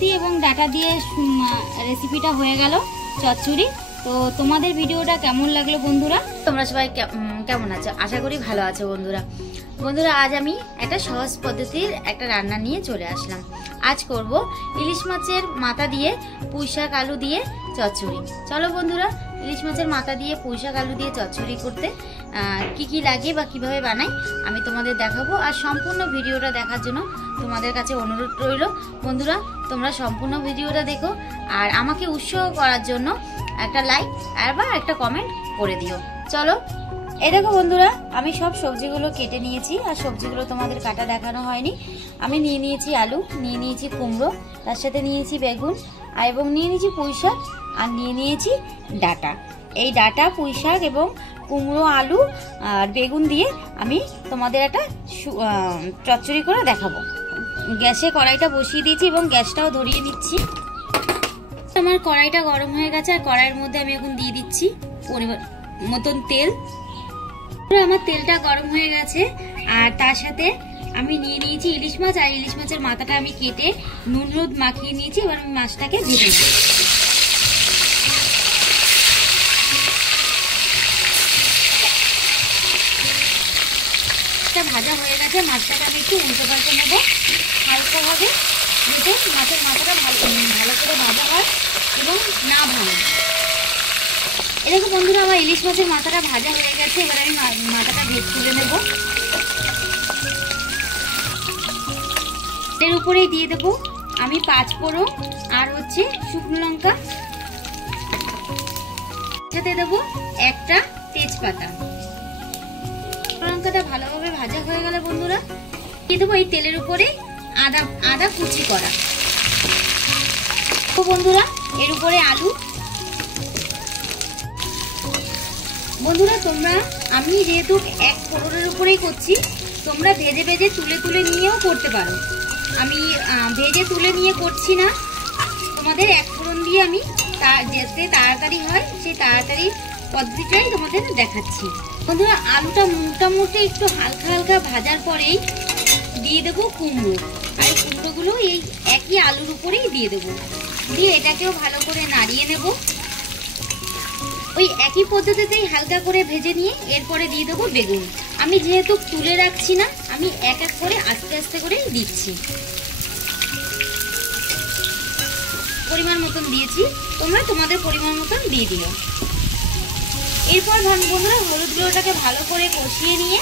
পদ্ধতি এবং ডাটা দিয়ে রেসিপিটা হয়ে গেল চচ্চড়ি। তো তোমাদের ভিডিওটা কেমন লাগলো বন্ধুরা? তোমরা সবাই কেমন আছো? আশা করি ভালো আছো বন্ধুরা। আজ আমি একটা সহজ পদ্ধতির একটা রান্না নিয়ে চলে আসলাম। আজ করব ইলিশ মাছের মাথা দিয়ে পুঁইশাক আলু দিয়ে চচ্চড়ি। চলো বন্ধুরা, ইলিশ মাছের মাথা দিয়ে পুঁইশাক আলু দিয়ে চচ্চড়ি করতে কি কি লাগে বা কিভাবে বানাই আমি তোমাদের দেখাবো। আর সম্পূর্ণ ভিডিওটা দেখার জন্য তোমাদের কাছে অনুরোধ রইল বন্ধুরা, তোমরা সম্পূর্ণ ভিডিওটা দেখো আর আমাকে উৎসাহ করার জন্য একটা লাইক আর বা একটা কমেন্ট করে দিও। চলো, এই দেখো বন্ধুরা, আমি সব সবজিগুলো কেটে নিয়েছি। আর সবজিগুলো তোমাদের কাটা দেখানো হয়নি। আমি নিয়ে নিয়েছি আলু, নিয়ে নিয়েছি কুমড়ো, তার সাথে নিয়েছি বেগুন আর এবং নিয়ে নিয়েছি পুঁইশাক আর নিয়ে নিয়েছি ডাটা। এই ডাটা, পুঁইশাক এবং কুমড়ো, আলু আর বেগুন দিয়ে আমি তোমাদের একটা চচ্চড়ি করে দেখাবো। গ্যাসে কড়াইটা বসিয়ে দিয়েছি এবং গ্যাসটাও ধরিয়ে নিচ্ছি। আমার কড়াইটা গরম হয়ে গেছে আর কড়াইয়ের মধ্যে আমি এখন দিয়ে দিচ্ছি পরিমাণ মতন তেল। আমার তেলটা গরম হয়ে গেছে আর তার সাথে আমি নিয়ে নিয়েছি ইলিশ মাছ। আর ইলিশ মাছের মাথাটা আমি কেটে নুন হলুদ মাখিয়ে নিয়েছি। এবার আমি মাছটাকে ভেজে নেব। ভাজা হয়ে গেছে, মাছটাকে আমি একটু উল্টো পাল্টে নেবো হালকাভাবে, যাতে মাছের মাথাটা ভালো করে ভাজা হয় এবং না ভাঙে। এরকম বন্ধুরা, আমার ইলিশ মাছের মাথাটা ভাজা হয়ে গেছে। এবার আমি মাথাটা তুলে নেব। এর উপরেই দিয়ে দেবো আমি 5 ফোড়ন আর হচ্ছে শুকনো লঙ্কা, সাথে দেবো একটা তেজপাতা। লঙ্কাটা ভালোভাবে ভাজা হয়ে গেলে বন্ধুরা দিয়ে দেবো এই তেলের উপরে আদা কুচি করা। তো বন্ধুরা, এর উপরে আলু। বন্ধুরা, আমি যেহেতু এক ফোড়নের উপরেই করছি, তোমরা ভেজে ভেজে তুলে নিয়েও করতে পারো। আমি ভেজে তুলে নিয়ে করছি না, তোমাদের এক ফোড়ন দিয়ে আমি যাতে তাড়াতাড়ি হয় সেই তাড়াতাড়ি পদ্ধতিটাই তোমাদের দেখাচ্ছি। বন্ধুরা, আলুটা মোটামুটি একটু হালকা হালকা ভাজার পরেই দিয়ে দেবো কুমড়ো। আর এই কুমড়োগুলো এই একই আলুর উপরেই দিয়ে দেবো। দিয়ে এটাকেও ভালো করে নাড়িয়ে নেব। ওই একই পদ্ধতিতেই হালকা করে ভেজে নিয়ে এরপরে দিয়ে দেবো বেগুন। আমি যেহেতু তুলে রাখছি না, আমি এক এক করে আস্তে আস্তে করে দিচ্ছি। পরিমাণ মতন দিয়েছি, তোমরা তোমাদের পরিমাণ মতন দিয়ে দিও। এরপর বন্ধুরা, হলুদ গুঁড়োটাকে ভালো করে কষিয়ে নিয়ে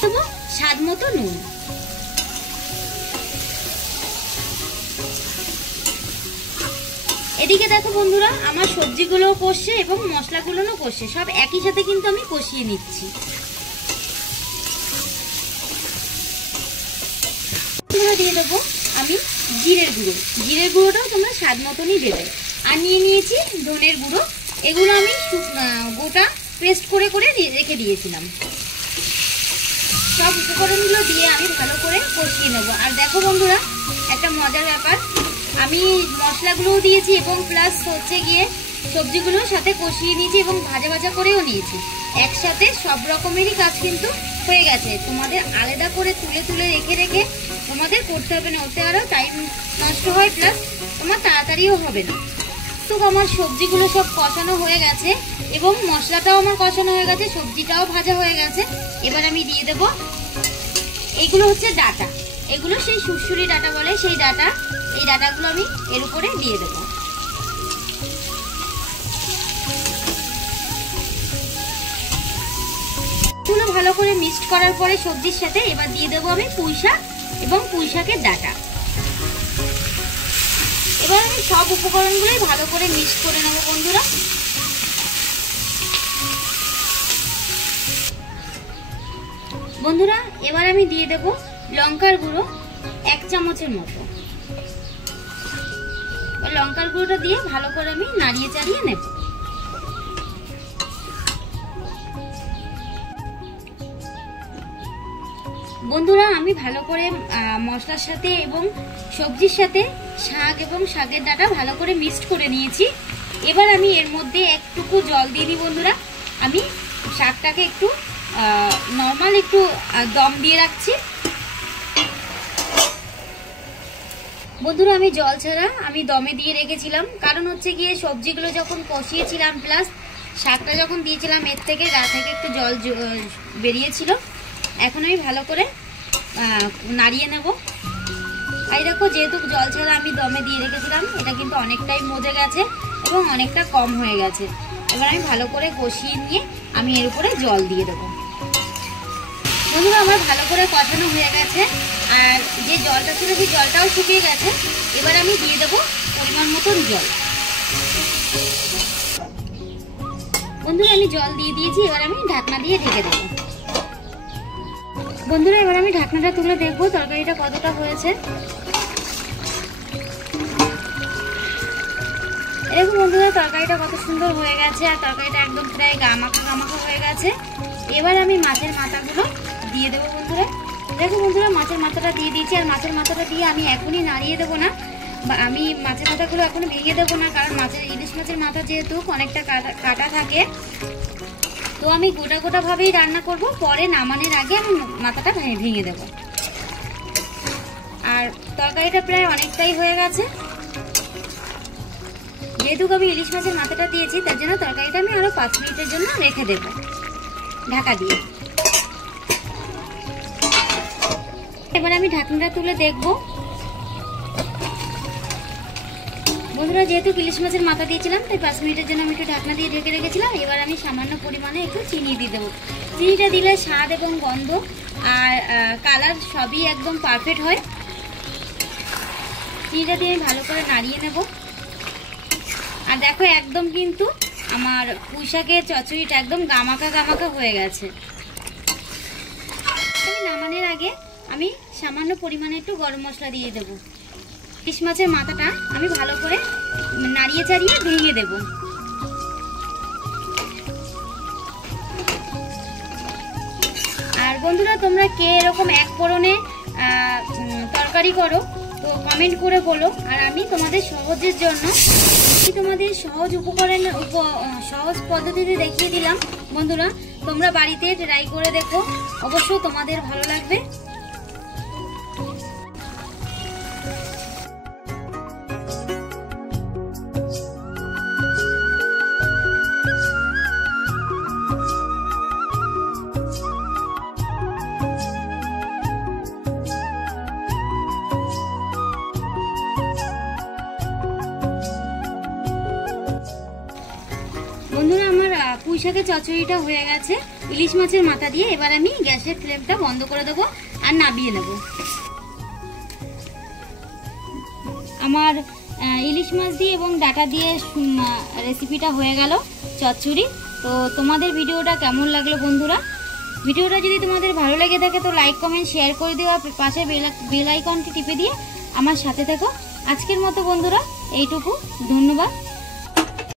দেবো স্বাদ মতো নুন। এদিকে দেখো বন্ধুরা, আমার সবজিগুলো কষছে এবং মশলাগুলোও কষছে, সব একই সাথে কিন্তু আমি কষিয়ে নিচ্ছি। দিয়ে দেবো আমি জিরের গুঁড়োটাও তোমরা স্বাদ মতনই দেবে। আর নিয়ে নিয়েছি ধনের গুঁড়ো, এগুলো আমি গোটা পেস্ট করে রেখে দিয়েছিলাম। সব উপকরণগুলো দিয়ে আমি ভালো করে কষিয়ে নেব। আর দেখো বন্ধুরা, একটা মজার ব্যাপার, আমি মশলাগুলোও দিয়েছি এবং প্লাস হচ্ছে গিয়ে সবজিগুলোর সাথে কষিয়ে নিয়েছি এবং ভাজা ভাজা করেও নিয়েছি। একসাথে সব রকমেরই কাজ কিন্তু হয়ে গেছে। তোমাদের আলাদা করে তুলে রেখে তোমাদের করতে হবে না, ওতে আরও টাইম নষ্ট হয়, প্লাস তোমার তাড়াতাড়িও হবে না। তো আমার সবজিগুলো সব কষানো হয়ে গেছে এবং মশলাটাও আমার কষানো হয়ে গেছে, সবজিটাও ভাজা হয়ে গেছে। এবার আমি দিয়ে দেবো, এগুলো হচ্ছে ডাটা, এগুলো সেই সুরসুরি ডাটা বলে সেই ডাটা। এই ডাটাগুলো আমি এর উপরে দিয়ে দেবো। এগুলো ভালো করে মিক্সড করার পরে সবজির সাথে এবার দিয়ে দেবো আমি পুঁইশাক এবং পুঁইশাকের ডাটা। এবার আমি সব উপকরণগুলোই ভালো করে মিক্স করে নেবো বন্ধুরা। এবার আমি দিয়ে দেবো লঙ্কার গুঁড়ো 1 চামচের মতো। লঙ্কার গুঁড়োটা দিয়ে ভালো করে আমি নাড়িয়ে চাড়িয়ে নেব। বন্ধুরা, আমি ভালো করে মশলার সাথে এবং সবজির সাথে শাক এবং শাকের ডাটা ভালো করে মিক্সড করে নিয়েছি। এবার আমি এর মধ্যে একটুকু জল দিয়ে দিই বন্ধুরা। আমি শাকটাকে একটু নর্মাল একটু দম দিয়ে রাখছি। বন্ধুরা আমি জল ছাড়া আমি দমে দিয়ে রেখেছিলাম, কারণ হচ্ছে গিয়ে সবজিগুলো যখন কষিয়েছিলাম প্লাস শাকটা যখন দিয়েছিলাম এর থেকে গা থেকে একটু জল বেরিয়েছিল। এখন আমি ভালো করে নাড়িয়ে নেব। এই দেখো, যেহেতু জল ছাড়া আমি দমে দিয়ে রেখেছিলাম, এটা কিন্তু অনেকটাই মজে গেছে এবং অনেকটা কম হয়ে গেছে। এবার আমি ভালো করে কষিয়ে নিয়ে আমি এর উপরে জল দিয়ে দেবো। বন্ধুরা আমার ভালো করে কষানো হয়ে গেছে, আর যে জলটা ছিল সেই জলটাও শুকিয়ে গেছে। এবার আমি দিয়ে দেবো পরিমাণ মতন জল। বন্ধুরা আমি জল দিয়ে দিয়েছি, এবার আমি ঢাকনা দিয়ে ঢেকে দেবো। বন্ধুরা এবার আমি ঢাকনাটা তুলে দেখবো তরকারিটা কতটা হয়েছে। এরকম বন্ধুরা তরকারিটা কত সুন্দর হয়ে গেছে, আর তরকারিটা একদম প্রায় গামাখা গামাখা হয়ে গেছে। এবার আমি মাছের মাথাগুলো দিয়ে দেবো। বন্ধুরা দেখো, বন্ধুরা মাছের মাথাটা দিয়ে দিয়েছি, আর মাছের মাথাটা দিয়ে আমি এখনই নাড়িয়ে দেবো না, বা আমি মাছের মাথাগুলো এখনো ভেঙে দেবো না, কারণ ইলিশ মাছের মাথা যেহেতু অনেকটা কাটা থাকে, তো আমি গোটা গোটা ভাবেই রান্না করব। পরে নামানোর আগে আমি মাথাটা ভেঙে দেবো। আর তরকারিটা প্রায় অনেকটাই হয়ে গেছে। যেহেতু আমি ইলিশ মাছের মাথাটা দিয়েছি, তার জন্য তরকারিটা আমি আরো 5 মিনিটের জন্য রেখে দেবো ঢাকা দিয়ে। এবার আমি ঢাকনাটা তুলে দেখবো। বন্ধুরা যেহেতু ইলিশ মাছের মাথা দিয়েছিলাম, তাই 5 মিনিটের জন্য আমি একটু ঢাকনা দিয়ে ঢেকে রেখেছিলাম। এবার আমি সামান্য পরিমাণে একটু চিনি দিয়ে দেবো। চিনিটা দিলে স্বাদ এবং গন্ধ আর কালার সবই একদম পারফেক্ট হয়। চিনিটা দিয়ে আমি ভালো করে নাড়িয়ে নেব। আর দেখো, একদম কিন্তু আমার পুঁই শাকের চচ্চড়িটা একদম গামাকা গামাকা হয়ে গেছে। নামানোর আগে আমি সামান্য পরিমাণে একটু গরম মশলা দিয়ে দেবো। ইলিশ মাছের মাথাটা আমি ভালো করে নাড়িয়ে চাড়িয়ে ভেঙে দেব। আর বন্ধুরা তোমরা কে এরকম এক ফোড়নে তরকারি করো, তো কমেন্ট করে বলো। আর আমি তোমাদের সহজের জন্য তোমাদের সহজ পদ্ধতিতে দেখিয়ে দিলাম। বন্ধুরা তোমরা বাড়িতে ট্রাই করে দেখো, অবশ্যই তোমাদের ভালো লাগবে। বন্ধুরা আমার পুঁই শাকের চচ্চড়িটা হয়ে গেছে ইলিশ মাছের মাথা দিয়ে। এবার আমি গ্যাসের ফ্লেমটা বন্ধ করে দেবো আর নামিয়ে নেব। আমার ইলিশ মাছ দিয়ে এবং ডাটা দিয়ে রেসিপিটা হয়ে গেল চচ্চড়ি। তো তোমাদের ভিডিওটা কেমন লাগলো বন্ধুরা? ভিডিওটা যদি তোমাদের ভালো লেগে থাকে তো লাইক কমেন্ট শেয়ার করে দিও, পাশে বেল আইকনটি টিপে দিয়ে আমার সাথে থেকো। আজকের মতো বন্ধুরা এইটুকু, ধন্যবাদ।